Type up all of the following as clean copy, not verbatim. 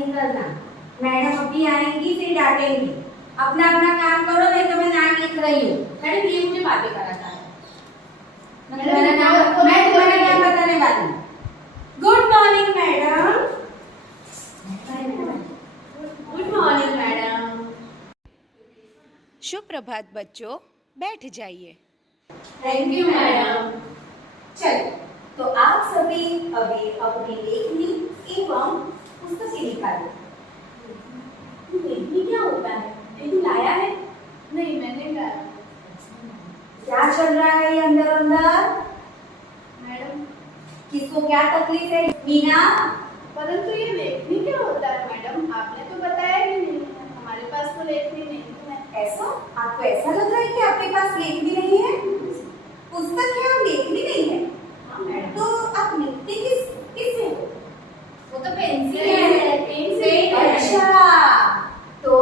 नहीं करना। मैडम अभी आएंगी फिर डांटेंगी। अपना अपना काम करो, नहीं तो मैं नाम लिख रही हूँ। मैडम ये मुझे बातें कराता है। मैं तुम्हारा नाम बताने वाली हूँ। Good morning madam. Good morning madam. सुप्रभात बच्चों, बैठ जाइए। Thank you madam. चलो, तो आप सभी अभी अपनी लेखनी एवं पुस्तकें निकालो। लेखनी क्या होता है? ये तू लाया है? नहीं, मैंने लाया। क्या चल रहा है ये अंदर अंदर? मैडम, किसको क्या तकलीफ है? मीना, परंतु ये लेखनी क्या होता है मैडम? आपने तो बताया ही नहीं। हमारे पास तो लेखनी नहीं है। ऐसा आपको ऐसा लग रहा है कि आपके पास लेखनी नहीं है? पुस्तक है और लेखनी नहीं है? हाँ मैडम। तो आप लिखते किससे हो? वो तो पेंसिल है। पेंसिल। अच्छा, तो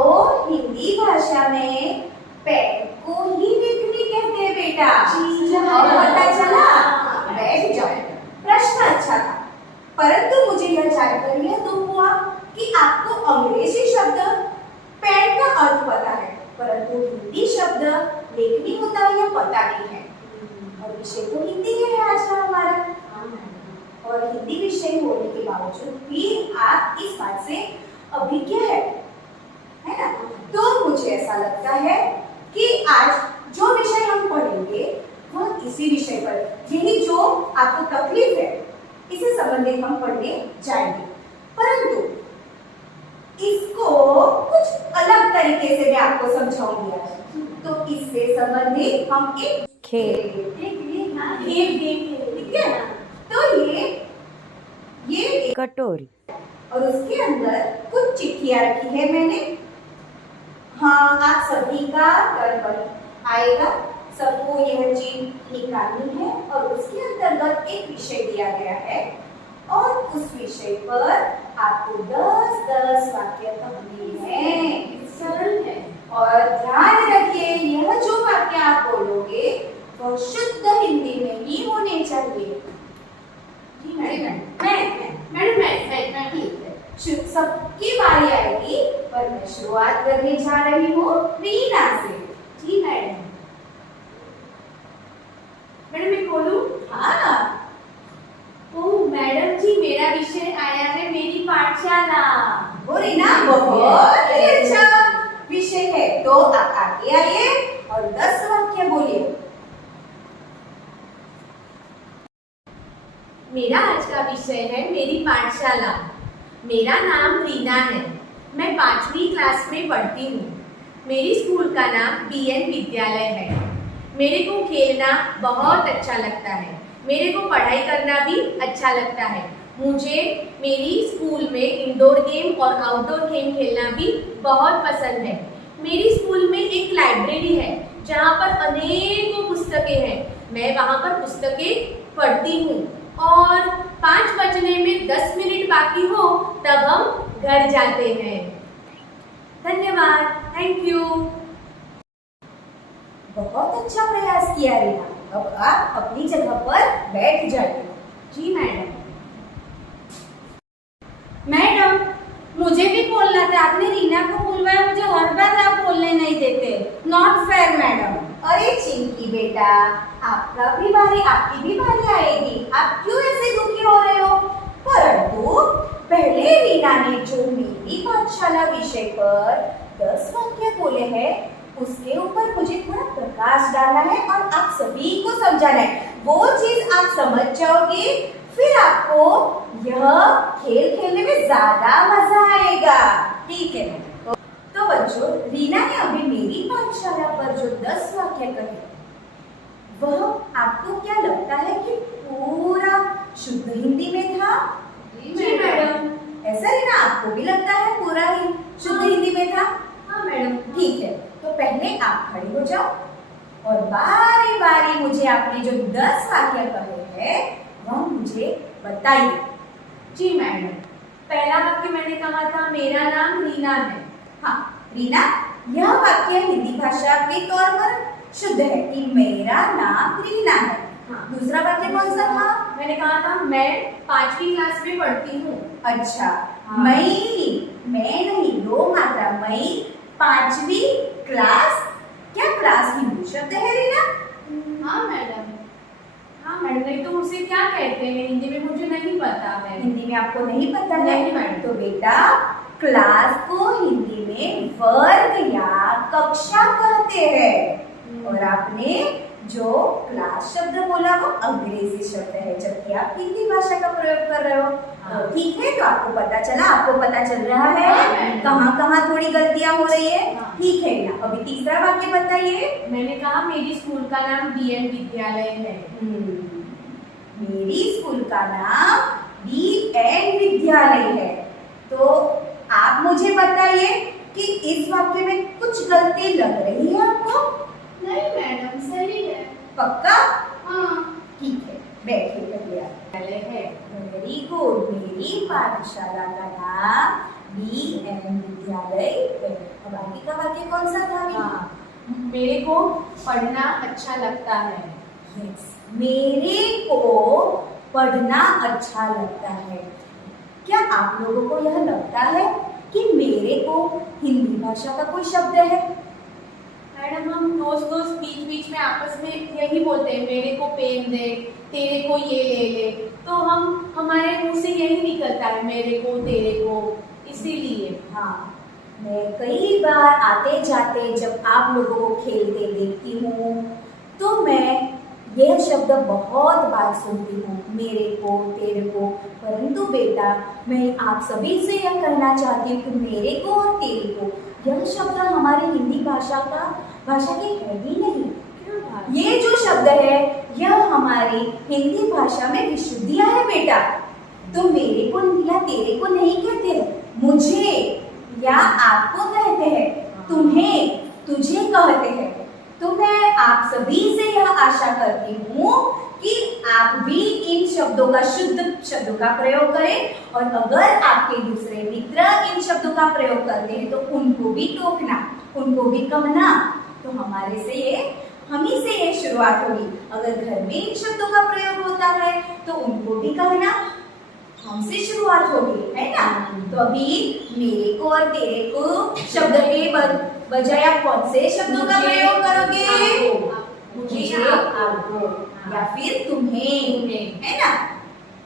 हिंदी भाषा में पेन को ही लेखनी कहते हैं बेटा। और पता चला? बैठ जाओ। प्रश्न अच्छा था, परंतु मुझे यह जानकर यह दुख हुआ कि आपको अंग्रेजी शब्द पेन का अर्थ पता है, परंतु हिंदी शब्द लेखनी होता है यह पता नहीं है। और विषय तो हिंदी ही है आज का हमारा, और हिंदी विषय होने के बावजूद भी आप इस बात से अभिज्ञ है ना? तो मुझे ऐसा लगता है कि आज जो विषय हम पढ़ेंगे वह इसी विषय पर, यही जो आपको तकलीफ है इसे संबंधित हम पढ़ने जाएंगे। परंतु इसको कुछ अलग तरीके से मैं आपको समझाऊंगी आज। तो इससे संबंधित हम एक खेल, ठीक है? तो ये कटोरी और उसके अंदर कुछ चिट्ठियां रखी है मैंने। हाँ, आप सभी का गड़बड़ आएगा, सबको यह चीज निकालनी है और उसके अंतर्गत एक विषय दिया गया है और उस विषय पर आपको 10-10 वाक्य कहने हैं। सरल है। और ध्यान रखिए, यह जो वाक्य आप बोलोगे वह शुद्ध हिंदी में ही होने चाहिए। जी मैडम। मैं ठीक है। सबकी बारी आएगी, पर मैं शुरुआत करने जा रही हूँ रीना से। जी मैडम। मैडम मैं बोलूं? हाँ। ओह मैडम जी, मेरा विषय आया है मेरी पाठशाला। वो रीना बहुत ही अच्छा विषय है, तो आप आगे आइए और 10 वाक्य बोलिए। मेरा आज का विषय है मेरी पाठशाला। मेरा नाम रीना है। मैं 5वीं क्लास में पढ़ती हूँ। मेरी स्कूल का नाम BN विद्यालय है। मेरे को खेलना बहुत अच्छा लगता है। मेरे को पढ़ाई करना भी अच्छा लगता है। मुझे मेरी स्कूल में इंडोर गेम और आउटडोर गेम खेलना भी बहुत पसंद है। मेरी स्कूल में एक लाइब्रेरी है जहाँ पर अनेकों पुस्तकें हैं। मैं वहाँ पर पुस्तकें पढ़ती हूँ और 5 बजने में 10 मिनट बाकी हो तब हम घर जाते हैं। धन्यवाद। Thank you. बहुत अच्छा प्रयास किया रीना। अब आप अपनी जगह पर बैठ जाइए। जी मैडम। मैडम, मुझे भी बोलना था, आपने रीना को बुलवाया, मुझे हर बार आप बोलने नहीं देते। Not fair madam. अरे चिंकी बेटा, आपकी भी बारी आएगी। आप क्यों ऐसे दुखी हो रहे हो? परंतु पहले रीना ने जो मेरी पाठशाला विषय पर 10 वाक्य बोले हैं, उसके ऊपर मुझे थोड़ा प्रकाश डालना है और आप सभी को समझाना है। वो चीज आप समझ जाओगे, फिर आपको यह खेल खेलने में ज्यादा मजा आएगा। ठीक है? तो बच्चों, रीना ने अभी मेरी पाठशाला पर जो 10 वाक्य कहे, वह आपको क्या लगता है कि पूरा शुद्ध हिंदी में था? जी मैडम। ऐसा रीना, आपको भी लगता है पूरा ही शुद्ध हिंदी में था? हाँ मैडम। ठीक है, तो पहले आप खड़े हो जाओ और बारी बारी मुझे आपने जो 10 वाक्य कहे हैं वह मुझे बताइए। जी मैडम। पहला वाक्य मैंने कहा था मेरा नाम रीना है। हाँ रीना, यह वाक्य हिंदी भाषा के तौर पर शुद्ध है कि मेरा नाम रीना है। हाँ। दूसरा वाक्य कौन सा था? मैंने कहा था मैं 5वीं क्लास में पढ़ती हूँ। अच्छा, हाँ। मैं नहीं, दो मात्रा, मई, 5वीं क्लास। क्या क्लास हिंदी शब्द है रीना? हाँ मैडम, नहीं तो उसे क्या कहते हैं हिंदी में, मुझे नहीं पता है। हिंदी में आपको नहीं पता है? नहीं मैडम। तो बेटा क्लास को हिंदी में वर्ग या कक्षा कहते हैं। और आपने जो क्लास शब्द बोला वो अंग्रेजी शब्द है, जबकि आप हिंदी भाषा का प्रयोग कर रहे हो। हाँ। ठीक है, तो आपको पता चला, आपको पता चल रहा हाँ, है मैडम। कहाँ कहाँ थोड़ी गलतियां हो रही है। हाँ। ठीक है ना, अभी तीसरा वाक्य बताइए। मैंने कहा मेरी स्कूल का नाम बीएन विद्यालय है। मेरी स्कूल का नाम बीएन विद्यालय है। तो आप मुझे बताइए कि इस वाक्य में कुछ गलती लग रही है आपको? नहीं मैडम, सही है। पक्का? हाँ। ठीक है, बैठिए पहले आप। विद्यालय है। Very good. मेरी पाठशाला का नाम बीएन विद्यालय है। अब आगे का वाक्य कौन सा था? हाँ, मेरे को पढ़ना अच्छा लगता है। यस, मेरे को पढ़ना अच्छा लगता है। क्या आप लोगों को यह लगता है कि मेरे को हिंदी भाषा का कोई शब्द है? मैडम, हम दोस्त बीच बीच में आपस में यही बोलते हैं, मेरे को पेन दे, तेरे को ये ले ले, तो हम हमारे मुंह से यही निकलता है, मेरे को तेरे को, इसीलिए। हाँ, मैं कई बार आते जाते जब आप लोगों को खेलते देखती हूँ तो मैं यह शब्द बहुत बार सुनती हूँ, मेरे को, तेरे को। परंतु बेटा, मैं आप सभी से यह कहना चाहती हूँ कि मेरे को और तेरे को यह शब्द हमारी हिंदी भाषा की है ही नहीं। ये जो शब्द है यह हमारी हिंदी भाषा में विशुद्धियां है बेटा। तो मेरे को या तेरे को नहीं कहते हैं, मुझे या आपको कहते हैं, तुम्हें, तुझे कहते हैं। तो मैं आप सभी से यह आशा करती हूँ कि आप भी इन शब्दों का शुद्ध शब्दों का प्रयोग करें, और अगर आपके दूसरे मित्र इन शब्दों का प्रयोग करते हैं तो उनको भी टोकना, उनको भी कहना। तो हमी से ये शुरुआत होगी। अगर घर में इन शब्दों का प्रयोग होता है तो उनको भी कहना, हमसे शुरुआत होगी, है ना? तो अभी मेरे को और तेरे को शब्द के बजाय आप कौन से शब्दों का प्रयोग करोगे? मुझे, आपको, या फिर तुम्हें, है ना?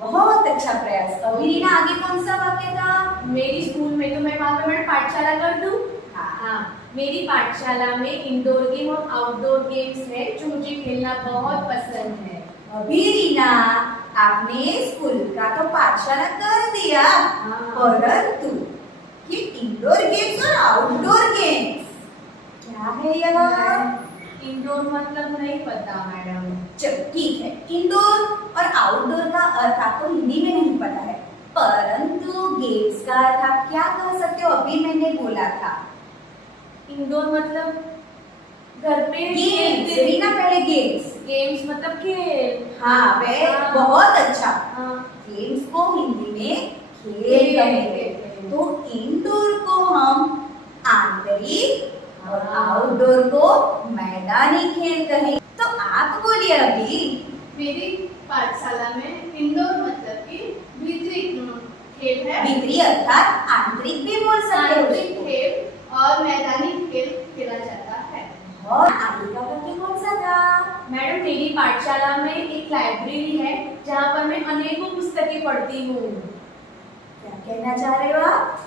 बहुत अच्छा प्रयास। अभी रीना, आगे कौन सा वाक्य था? मेरी स्कूल में, तो मैं वहाँ पे मैंने पाठशाला कर दूं। हाँ, मेरी पाठशाला में इंडोर गेम और आउटडोर गेम्स है जो मुझे खेलना बहुत पसंद है। अभी रीना, आपने स्कूल का तो पाठशाला कर दिया, परंतु ये इंडोर गेम्स और आउटडोर गेम्स क्या है यह? इंडोर मतलब नहीं पता मैडम। चलो ठीक है, इंडोर और आउटडोर का अर्थ आपको हिंदी में नहीं पता है, परंतु गेम्स का अर्थ आप क्या कह सकते हो? अभी मैंने बोला था इंडोर मतलब घर पे गेम्स। रीना, पहले गेम्स। गेम्स मतलब खेल। हाँ, वे बहुत अच्छा। हाँ। गेम्स को हिंदी में खेल कहेंगे। तो इंडोर को हम आंतरिक और आउटडोर को मैदानी खेल कहेंगे। तो आप बोलिए अभी। मेरी पाठशाला में इंडोर मतलब कि भीतरी खेल है। भीतरी अर्थात आंतरिक भी बोल सकते हो। आंतरिक खेल और मैदानी खेल खेला जाता है। और आगे का वाक्य कौन सा था? मैडम, मेरी पाठशाला में एक लाइब्रेरी है जहाँ पर मैं अनेकों पुस्तकें पढ़ती हूँ। क्या कहना चाह रहे हो आप?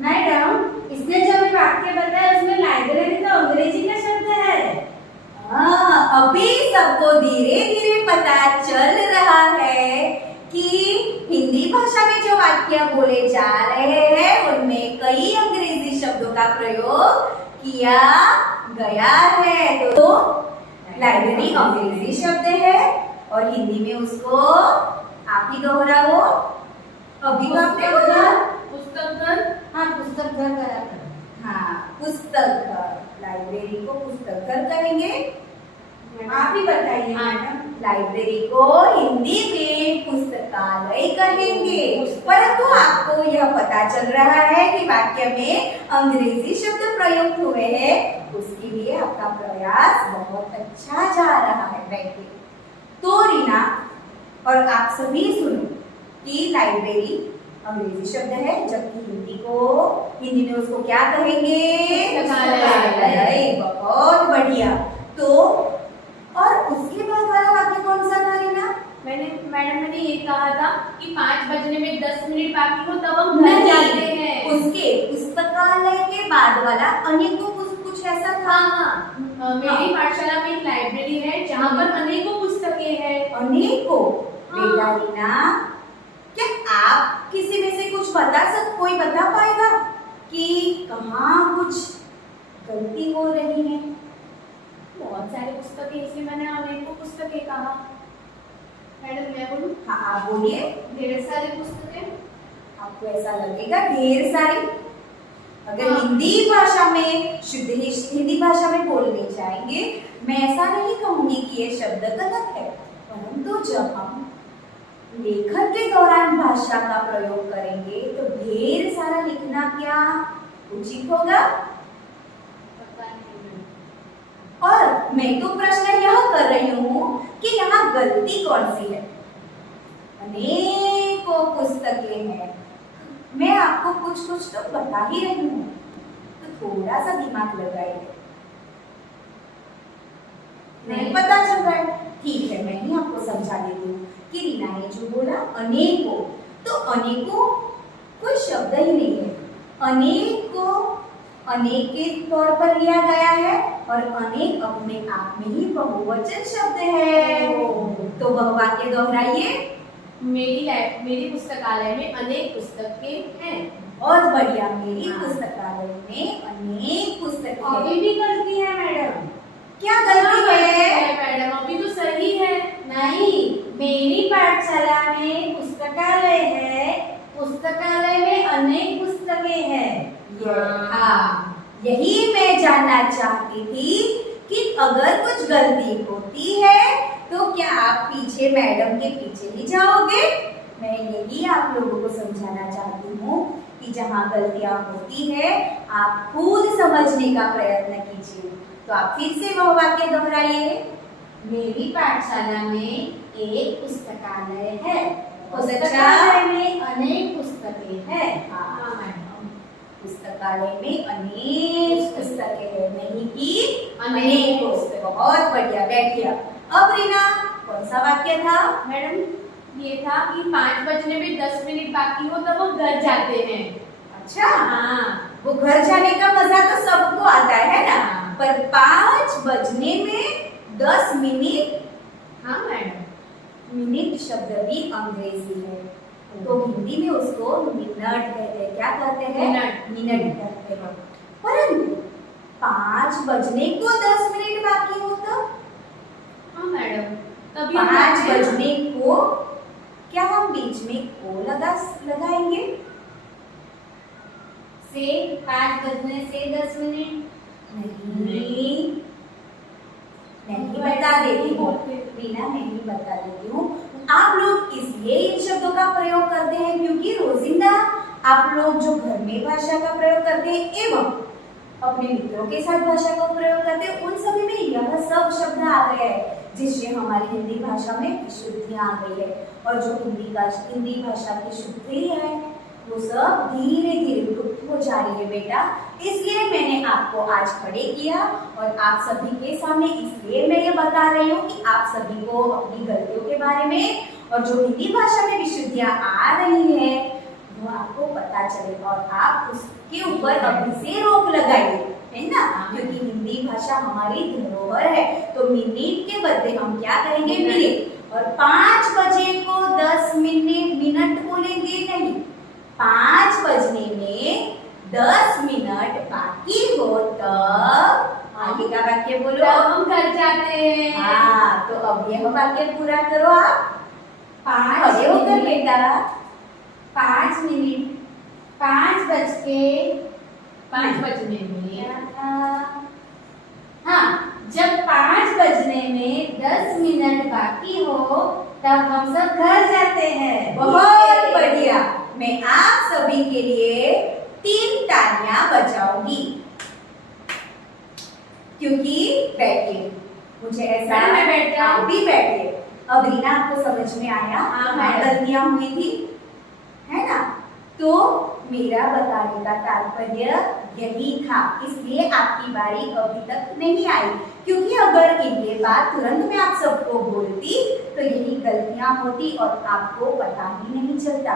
मैडम, इसने जो भी वाक्य बताया उसमें लाइब्रेरी तो अंग्रेजी का शब्द है। हाँ, अभी सबको धीरे धीरे पता चल रहा है कि हिंदी भाषा में जो वाक्य बोले जा रहे हैं उनमें कई अंग्रेजी शब्दों का प्रयोग किया गया है। तो लाइब्रेरी अंग्रेजी शब्द है और हिंदी में उसको आप ही दोहराओ। अभी तो आपने बोला पुस्तक घर। हाँ, पुस्तक घर करा कर। हाँ, पुस्तक घर। लाइब्रेरी को पुस्तक घर कहेंगे। आप ही बताइए हाँ। मैडम। लाइब्रेरी को हिंदी में पुस्तकालय कहेंगे। परंतु आपको यह पता चल रहा है कि वाक्य में अंग्रेजी शब्द प्रयुक्त हुए हैं, उसके लिए आपका प्रयास बहुत अच्छा जा रहा है। बैठिए। तो रीना और आप सभी सुनो कि लाइब्रेरी अंग्रेजी शब्द है, जबकि हिंदी में उसको क्या कहेंगे? पुस्तकालय। बहुत बढ़िया। तो और उसके बाद वाला वाक्य कौन सा था रीना? मैंने ये कहा था कि 5 बजने में 10 मिनट बाकी हो तब हम घर जाते हैं। उसके पुस्तकालय के बाद वाला अनेकों कुछ ऐसा था। मेरी पाठशाला में एक लाइब्रेरी है जहाँ पर अनेकों पुस्तकें हैं। अनेकों? हाँ। बेटा रीना, क्या आप किसी में से कोई बता पाएगा कि कहाँ कुछ गलती हो रही है? बहुत सारे पुस्तकें, इसलिए मैंने अनेकों पुस्तकें कहा। मैडम मैं बोलूं? हाँ आप बोलिए। ढेर सारी पुस्तकें। आपको ऐसा लगेगा ढेर सारी? अगर हाँ। हिंदी भाषा में शुद्ध हिंदी भाषा में बोलने जाएंगे, मैं ऐसा नहीं कहूंगी कि ये शब्द गलत है, परंतु जब हम लेखन के दौरान भाषा का प्रयोग करेंगे तो ढेर सारा लिखना क्या उचित होगा? पता नहीं। और मैं तो प्रश्न यह कर रही हूँ कि यहाँ गलती कौन सी है? अनेकों पुस्तकें हैं, मैं आपको कुछ तो बता ही रही हूँ, तो थोड़ा सा दिमाग लगाइए। नहीं पता चल रहा है? ठीक है, मैं ही आपको समझा देती हूँ कि रीना ने जो बोला अनेकों, तो अनेकों कोई शब्द ही नहीं है। अनेकों अनेक के तौर पर लिया गया है और अनेक अपने आप में ही बहुवचन शब्द है। तो वह वाक्य दोहराइए। मेरी पुस्तकालय में अनेक पुस्तकें हैं। बहुत बढ़िया। मेरी पुस्तकालय में अनेक पुस्तकें हैं। अभी भी गलती है मैडम। क्या गलती है? मैडम अभी तो सही है। नहीं, मेरी पाठशाला में पुस्तकालय है, पुस्तकालय में अनेक पुस्तकें हैं। हाँ, यही मैं जानना चाहती थी कि अगर कुछ गलती होती है तो क्या आप पीछे मैडम के पीछे ही जाओगे? मैं यही आप लोगों को समझाना चाहती हूँ कि जहाँ गलतियाँ होती है आप खुद समझने का प्रयत्न कीजिए। तो आप फिर से वह वाक्य दोहराइए। मेरी पाठशाला में एक पुस्तकालय है, बहुत अच्छा। पुस्तकालय में अनेक पुस्तकें हैं। हाँ, पुस्तकालय में अनेक पुस्तकें हैं, नहीं कि अनेक पुस्तकें। बहुत बढ़िया, बैठिए। अब रीना, कौन सा वाक्य था? मैडम ये था कि 5 बजने में 10 मिनट बाकी हो तब हम घर जाते हैं। अच्छा, हाँ, वो घर जाने का मजा तो सबको आता है ना, पर 5 बजने में 10 मिनट। हाँ मैडम। मिनट शब्द भी अंग्रेजी है, तो हिंदी में उसको मिनट कहते हैं। क्या कहते हैं? मिनट कहते हैं। परंतु 5 बजने को 10 मिनट बाकी हो तो? हाँ मैडम, तभी 5 बजने को क्या हम बीच में को लगाएंगे? से 5 बजने से 10 मिनट नहीं बता देती हूँ रीना, नहीं बता देती हूँ। आप लोग इसलिए इन शब्दों का प्रयोग करते हैं क्योंकि रोजिंदा आप लोग जो घर में भाषा का प्रयोग करते हैं एवं अपने मित्रों के साथ भाषा का प्रयोग करते हैं, उन सभी में यह सब शब्द आ गए हैं, जिससे हमारी हिंदी भाषा में विशुद्धियाँ आ गई है। और जो हिंदी भाषा की शुद्धि है वो सब धीरे धीरे लुप्त हो जा रही है बेटा। इसलिए मैंने आपको आज खड़े किया और आप सभी के सामने इसलिए मैं ये बता रही हूँ कि आप सभी को अपनी गलतियों के बारे में और जो हिंदी भाषा में विशुद्धियाँ आ रही हैं वो आपको पता चले और आप उसके ऊपर अभी से रोक लगाइए, है ना? क्योंकि हिंदी भाषा हमारी धरोहर है। तो मिनट के बदले हम क्या कहेंगे? मिनट। और 5 बजे को 10 मिनट बोलेंगे नहीं। 5 बजने में 10 मिनट बाकी हो तब आगे का वाक्य बोलो। तब हम घर जाते हैं। हाँ, तो अब यह वाक्य पूरा करो आप। 5 खड़े होकर बेटा। 5 मिनट 5 बज के 5 बजने में। हाँ, जब 5 बजने में 10 मिनट बाकी हो तब हम सब घर जाते हैं। बहुत बढ़िया। मैं आप सभी के लिए 3 तालियां बजाऊंगी, क्योंकि बैठे मुझे ऐसा मैडम, मैं बैठ रहा हूं। आप भी बैठे। अब रीना आपको समझ में आया हाँ, कहाँ मैडम। गलतियां हुई थी, है ना? तो मेरा बताने का तात्पर्य यही था, इसलिए आपकी बारी अभी तक नहीं आई, क्योंकि अगर इनके बाद तुरंत मैं आप सबको बोलती तो यही गलतियां होती और आपको पता ही नहीं चलता।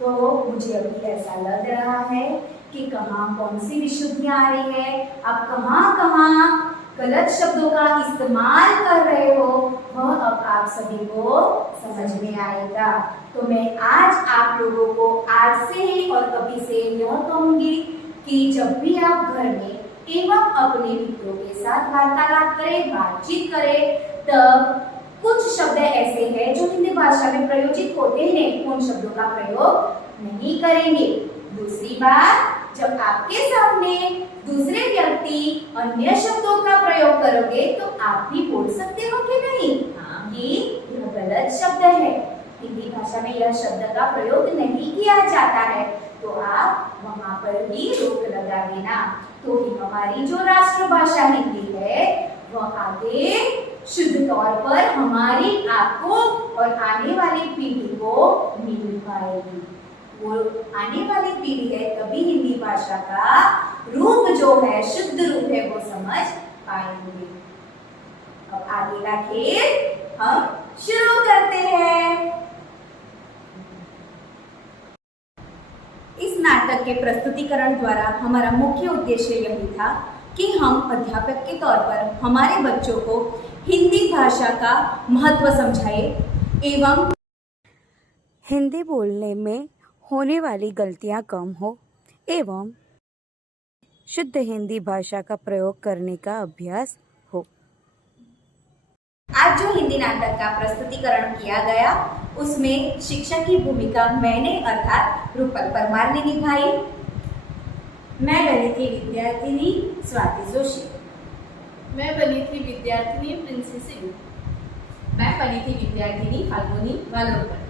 तो मुझे अभी ऐसा लग रहा है कि कहाँ कौन सी विशुद्धियां आ रही है, आप कहाँ कहाँ गलत शब्दों का इस्तेमाल कर रहे हो, वह अब आप सभी को समझ में आएगा। तो मैं आज आप लोगों को आज से ही और कभी से यह कहूंगी कि जब भी आप घर में एवं अपने मित्रों के साथ वार्तालाप करें, बातचीत करें, तब कुछ शब्द ऐसे हैं जो हिंदी भाषा में प्रयोजित होते हैं, उन शब्दों का प्रयोग नहीं करेंगे। दूसरी बात, जब आपके सामने दूसरे व्यक्ति अन्य शब्दों का प्रयोग करोगे तो आप भी बोल सकते हो कि नहीं कि यह गलत शब्द है, हिंदी भाषा में यह शब्द का प्रयोग नहीं किया जाता है, तो आप वहां पर ही रोक लगा देना। तो ही हमारी जो राष्ट्रभाषा हिंदी है वह आगे शुद्ध तौर पर हमारी आपको और आने वाली पीढ़ी को मिल पाएगी। वो आने वाली पीढ़ी है तभी हिंदी भाषा का रूप जो है, शुद्ध रूप है, वो समझ पाएंगे। अब आगे का खेल हम शुरू करते हैं। इस नाटक के प्रस्तुतिकरण द्वारा हमारा मुख्य उद्देश्य यही था कि हम अध्यापक के तौर पर हमारे बच्चों को हिंदी भाषा का महत्व समझाएं एवं हिंदी बोलने में होने वाली गलतियां कम हो एवं शुद्ध हिंदी भाषा का प्रयोग करने का अभ्यास हो। आज जो हिंदी नाटक का प्रस्तुतिकरण किया गया उसमें शिक्षक की भूमिका मैंने अर्थात रूपक परमार ने निभाई। मैं बनी थी विद्यार्थिनी स्वाति जोशी। मैं बनी थी विद्यार्थिनी प्रिंसी सिंह। मैं बनी थी विद्यार्थिनी फाल्गुनी वालोरकर।